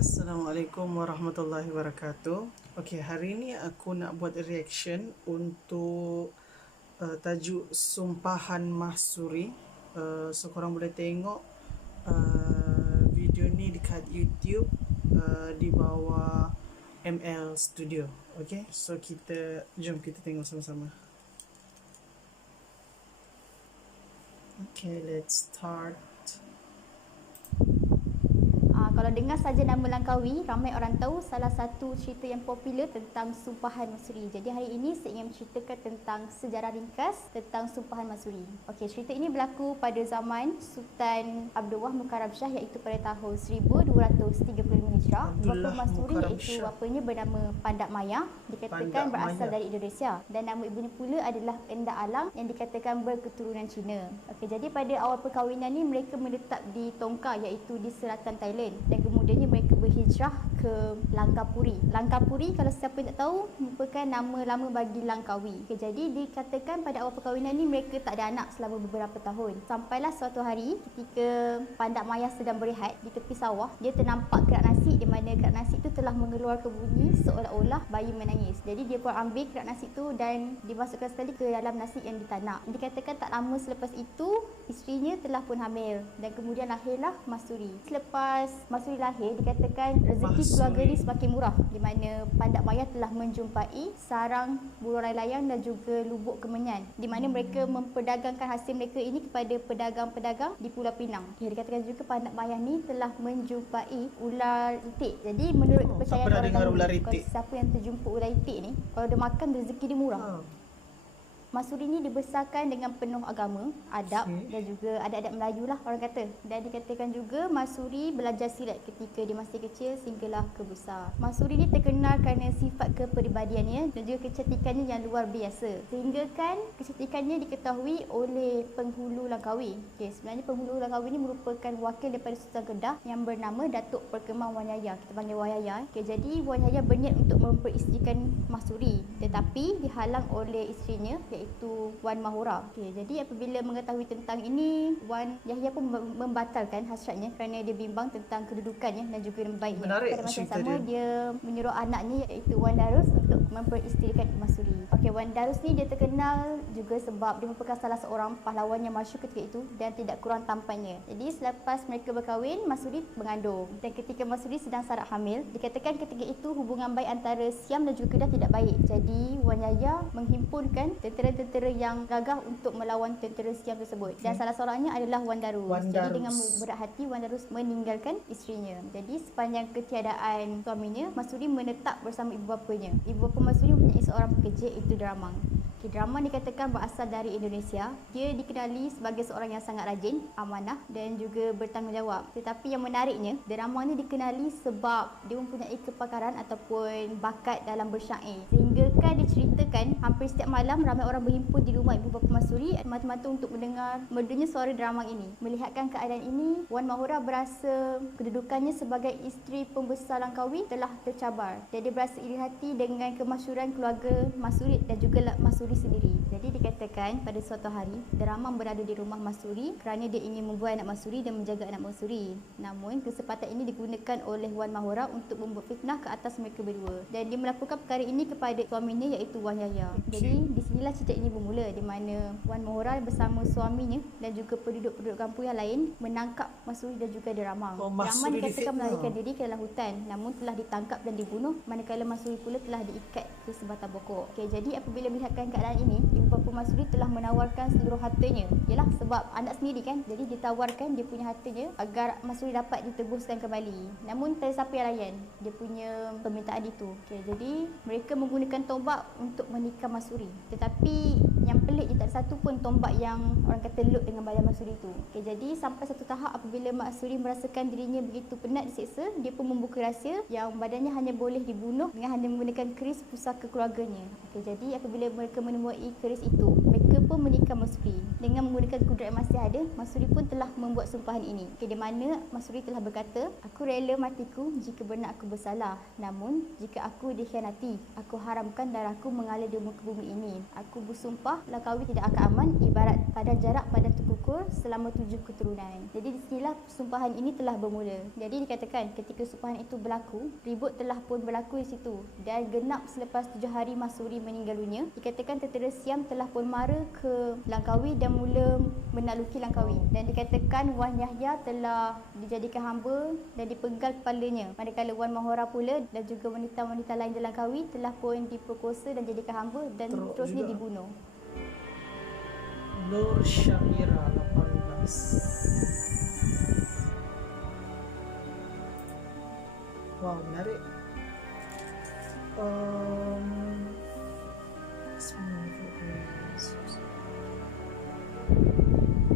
Assalamualaikum warahmatullahi wabarakatuh. Okey, hari ni aku nak buat reaction untuk tajuk Sumpahan Mahsuri. So korang boleh tengok video ni dekat YouTube di bawah ML Studio. Okey, so jom kita tengok sama-sama. Okay, let's start. Kalau dengar saja nama Langkawi, ramai orang tahu salah satu cerita yang popular tentang Sumpahan Mahsuri. Jadi hari ini saya ingin menceritakan tentang sejarah ringkas tentang Sumpahan Mahsuri. Okey, cerita ini berlaku pada zaman Sultan Abdullah Mukarram Shah, iaitu pada tahun 1235 Hijrah. Bapa Mahsuri iaitu bapanya bernama Pandak Maya, dikatakan berasal dari Indonesia, dan nama ibunya pula adalah Endak Alang yang dikatakan berketurunan Cina. Okey, jadi pada awal perkahwinan ni mereka menetap di Tongka, iaitu di selatan Thailand, dan kemudiannya mereka berhijrah ke Langkapuri. Langkapuri, kalau siapa yang tak tahu, merupakan nama lama bagi Langkawi. Okay, jadi dikatakan pada awal perkahwinan ni mereka tak ada anak selama beberapa tahun. Sampailah suatu hari ketika Pandak Maya sedang berehat di tepi sawah, dia ternampak kerak nasi di mana kerak nasi itu telah mengeluarkan bunyi seolah-olah bayi menangis. Jadi dia pun ambil kerak nasi itu dan dimasukkan sekali ke dalam nasi yang ditanak. Dikatakan tak lama selepas itu isterinya telah pun hamil dan kemudian lahirlah Mahsuri. Selepas Mahsuri lahir, dikatakan rezeki keluarga ni semakin murah, di mana Pandak Maya telah menjumpai sarang burung layang dan juga lubuk kemenyan, di mana mereka memperdagangkan hasil mereka ini kepada pedagang-pedagang di Pulau Pinang. Dikatakan juga Pandak Maya ni telah menjumpai ular itik. Jadi menurut kepercayaan orang tahu, kalau siapa yang terjumpa ular itik ni, kalau dia makan rezeki dia murah. Mahsuri ni dibesarkan dengan penuh agama, adab dan juga adat-adat Melayu lah orang kata. Dan dikatakan juga Mahsuri belajar silat ketika dia masih kecil sehinggalah ke besar. Mahsuri ni terkenal kerana sifat kepribadiannya dan juga kecantikannya yang luar biasa. Sehingga kan kecantikannya diketahui oleh penghulu Langkawi. Okay, sebenarnya penghulu Langkawi ni merupakan wakil daripada Sultan Kedah yang bernama Datuk Perkemang Wan Yaya. Kita panggil Wan Yaya. Okay, jadi Wan Yaya berniat untuk memperisterikan Mahsuri, tetapi dihalang oleh isterinya iaitu Wan Mahora. Okay, jadi apabila mengetahui tentang ini, Wan Yahya pun membatalkan hasratnya kerana dia bimbang tentang kedudukannya dan juga nama baiknya. Pada masa yang sama, dia menyuruh anaknya iaitu Wan Darus untuk memperisterikan Mahsuri. Okay, Wan Darus ni dia terkenal juga sebab dia merupakan salah seorang pahlawan yang masyhur ketika itu dan tidak kurang tampannya. Jadi selepas mereka berkahwin, Mahsuri mengandung, dan ketika Mahsuri sedang sarap hamil, dikatakan ketika itu hubungan baik antara Siam dan juga Kedah tidak baik. Jadi Wan Yaya menghimpunkan tentera yang gagah untuk melawan tentera Siam tersebut, dan salah seorangnya adalah Wan Darus. Jadi dengan berat hati Wan Darus meninggalkan isterinya. Jadi sepanjang ketiadaan suaminya, Mahsuri menetap bersama ibu bapanya. Ibu bapa Mahsuri mempunyai seorang pekerja iaitu Dramang. Dramang dikatakan berasal dari Indonesia. Dia dikenali sebagai seorang yang sangat rajin, amanah dan juga bertanggungjawab. Tetapi yang menariknya, Dramang ni dikenali sebab dia mempunyai kepakaran ataupun bakat dalam bersyair. Sehingga kan diceritakan hampir setiap malam ramai orang berhimpun di rumah ibu bapa Mahsuri mata-mata untuk mendengar merdunya suara Dramang ini. Melihatkan keadaan ini, Wan Mahora berasa kedudukannya sebagai isteri pembesar Langkawi telah tercabar. Jadi dia berasa iri hati dengan kemasyhuran keluarga Mahsuri dan juga Mahsuri sendiri. Jadi dikatakan pada suatu hari, Dramang berada di rumah Mahsuri kerana dia ingin membuai anak Mahsuri dan menjaga anak Mahsuri. Namun kesempatan ini digunakan oleh Wan Mahora untuk membuat fitnah ke atas mereka berdua, dan dia melakukan perkara ini kepada suaminya iaitu Wan Yaya. Jadi di sinilah cerita ini bermula, di mana Wan Mahora bersama suaminya dan juga penduduk-penduduk kampung yang lain menangkap Mahsuri dan juga Dramang. Dramang dikatakan melarikan diri ke dalam hutan, namun telah ditangkap dan dibunuh, manakala Mahsuri pula telah diikat ke sebatang pokok. Okay, jadi apabila melihatkan keadaan ini, ibu bapa Mahsuri telah menawarkan seluruh hartanya. Yalah, sebab anak sendiri kan, jadi ditawarkan dia punya hartanya agar Mahsuri dapat ditebuskan kembali. Namun tak siapa yang layan dia punya permintaan itu. Okay, jadi mereka menggunakan tombak untuk menikam Mahsuri. Tetapi yang peliknya tak ada satu pun tombak yang orang kata lut dengan badan Mahsuri itu. Okay, jadi sampai satu tahap apabila Mahsuri merasakan dirinya begitu penat diseksa, dia pun membuka rahsia yang badannya hanya boleh dibunuh dengan hanya menggunakan keris pusaka keluarganya. Okay, jadi apabila mereka menemui keris itu, mereka juga pun menikah Masuri. Dengan menggunakan kudrat yang masih ada, Masuri pun telah membuat sumpahan ini. Di mana Masuri telah berkata, "Aku rela matiku jika benar aku bersalah. Namun, jika aku dikhianati, aku haramkan darahku mengalir di muka bumi ini. Aku bersumpah Langkawi tidak akan aman ibarat pada jarak pada terkukur selama 7 keturunan." Jadi di sinilah sumpahan ini telah bermula. Jadi dikatakan ketika sumpahan itu berlaku, ribut telah pun berlaku di situ. Dan genap selepas 7 hari Masuri meninggal dunia, dikatakan Tentera Siam telah pun mara ke Langkawi dan mula menakluki Langkawi. Dan dikatakan Wan Yahya telah dijadikan hamba dan dipenggal kepalanya. Manakala Wan Mahora pula dan juga wanita-wanita lain di Langkawi telah pun diperkosa dan dijadikan hamba dan terusnya dibunuh. Nur Syamira 18. Wow, menarik.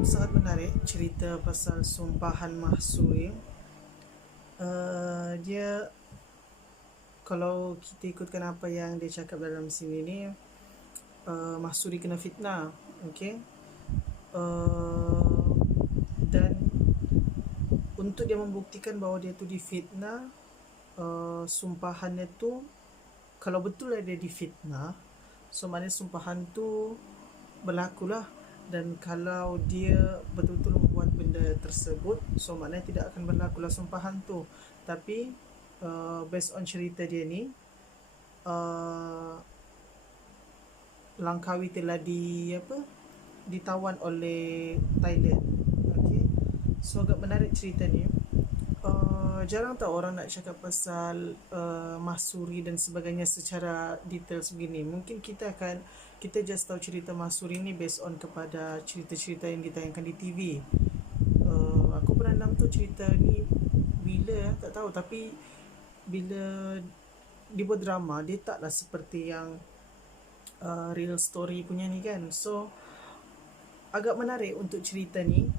Sangat menarik cerita pasal sumpahan Mahsuri. Dia, kalau kita ikutkan apa yang dia cakap dalam sini ni, Mahsuri kena fitnah, okey. Dan untuk dia membuktikan bahawa dia tu difitnah, sumpahannya tu, kalau betul lah dia difitnah, so maknanya sumpahan tu berlakulah. Dan kalau dia betul-betul membuat benda tersebut, so maknanya tidak akan berlakulah sumpahan tu. Tapi based on cerita dia ni, Langkawi telah ditawan oleh Thailand. Okay, so agak menarik cerita ni. Jarang tak orang nak cakap pasal Mahsuri dan sebagainya secara detail begini. Mungkin kita just tahu cerita Mahsuri ni based on kepada cerita-cerita yang ditayangkan di TV. Aku pernah nampak cerita ni bila tak tahu, tapi bila dibuat drama dia taklah seperti yang real story punya ni kan. So agak menarik untuk cerita ni.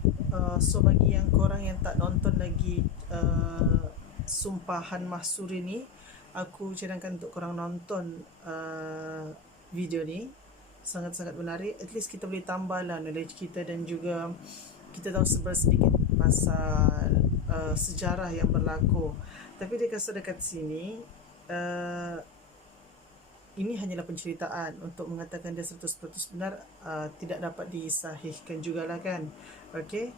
So bagi yang korang yang tak nonton lagi sumpahan Mahsuri ni, aku cadangkan untuk korang nonton video ni. Sangat-sangat menarik. At least kita boleh tambah lah knowledge kita dan juga kita tahu sedikit pasal sejarah yang berlaku. Tapi dia kata dekat sini, ini hanyalah penceritaan. Untuk mengatakan dia 100% benar, tidak dapat disahihkan jugalah kan. Okay,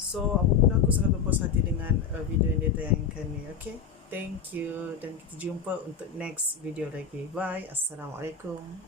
so apapun, aku sangat berpuas hati dengan video yang dia tayangkan ni. Okay, thank you dan kita jumpa untuk next video lagi. Bye, Assalamualaikum.